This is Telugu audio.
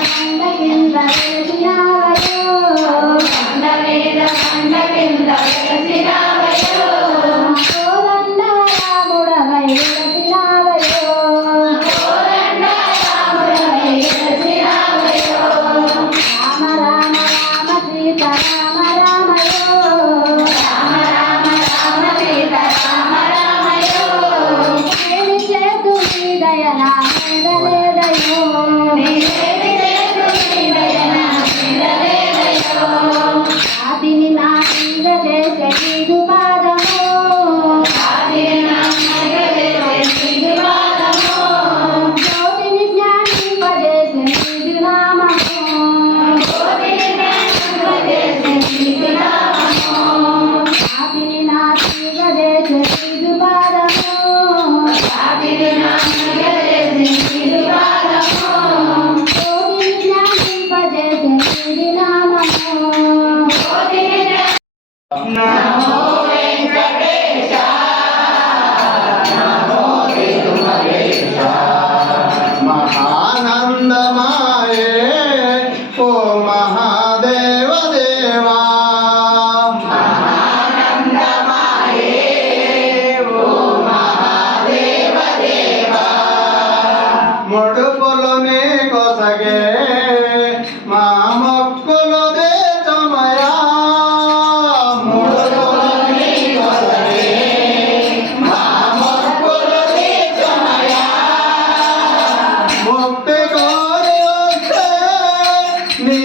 పండగ నమో వెంకటేశ నమో తిరుమలేశ మహానందమాయే ఓ మహాదేవ దేవా మహానందమాయే ఓ మహాదేవ దేవా ముడుపులు నీకొసగే